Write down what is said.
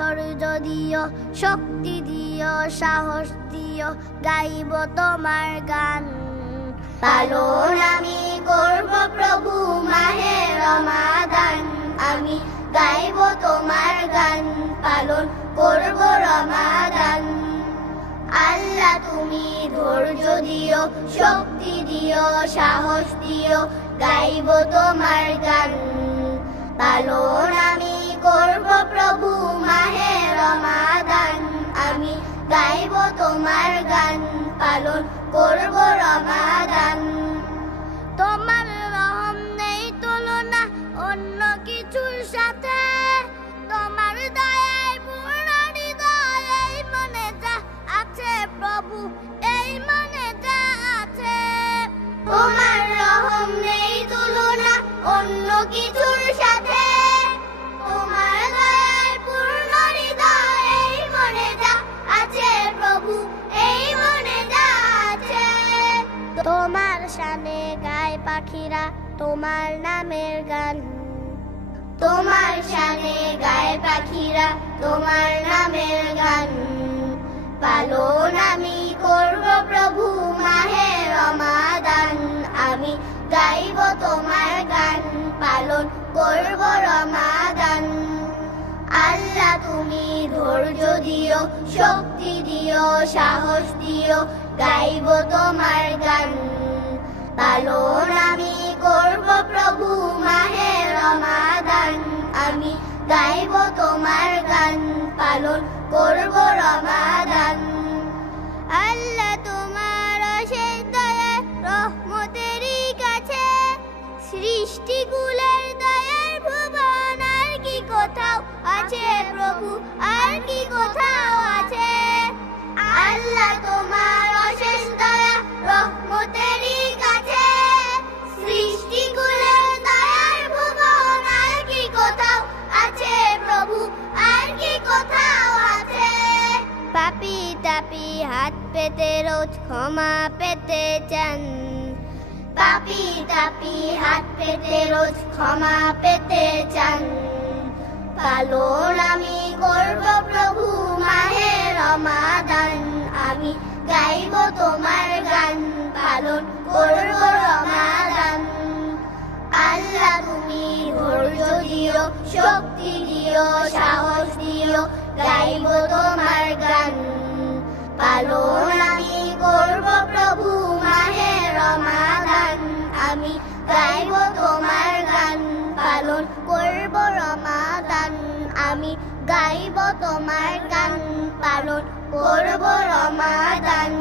ধৈর্য দিও, শক্তি দিও, সাহস দিও, গাইব তোমার গান। পালন আমি করব প্রভু মাহে রমাদান, আমি গাইব তোমার গান, পালন করব রমাদান। আল্লাহ তুমি ধৈর্য দিও, শক্তি দিও, সাহস দিও, গাইব তোমার গান। পালন আমি করব প্রভু মাহে রমাদান, আমি গাইব তোমার গান, পালন করব রমাদান। তোমার রহম নেই তুলনা অন্য কিছুর সাথে, তোমার দয়ায় পূর্ণ হৃদয়, এই মনে যা আছে প্রভু, এই মনে যা আছে। তোমার রহম নেই তুলনা অন্য কিছুর সাথে, তোমার দয়ায় পূর্ণ হৃদয়, এই মনে যা আছে প্রভু, এই মনে যা আছে। তোমার শানে গায় পাখিরা তোমার নামের গান, তোমার শানে গায় পাখিরা তোমার নামের গান। পালন আমি করব প্রভু মাহে রমাদান, আমি গাইব তোমার গান, পালন করব রমাদান। আল্লাহ তুমি ধৈর্য দিও, শক্তি দিও, সাহস দিও, গাইব তোমার গান। পালন আমি করব প্রভু মাহে রমাদান, আমি গাইব তোমার গান, পালন করব রমাদান। আল্লাহ তোমার অশেষ দয়া রহমতেরই কাছে, সৃষ্টিকুলের দয়ার ভুবন আর কি কোথাও আছে প্রভু, আর কি কোথাও আছে। আল্লাহ তোমার অশেষ দয়া রহমতেরই কাছে, সৃষ্টিকুলের দয়ার ভুবন আর কি কোথাও আছে প্রভু, আর কি কোথাও আছে। পাপী তাপী হাত পেতে রোজ ক্ষমা পেতে চান, পাপী তাপী হাত পেতে রোজ ক্ষমা পেতে চান। পালন আমি করব প্রভু মাহে রমাদান, আমি গাইব তোমার গান, পালন করব রমাদান। আল্লাহ তুমি ধৈর্য দিও, শক্তি দিও, সাহস দিও, গাইব তোমার গান। পালন আমি করব প্রভু মাহে রমাদান, আমি গাইব তোমার গান, পালন করব রমাদান। আমি গাইব তোমার গান, পালন করব রমাদান।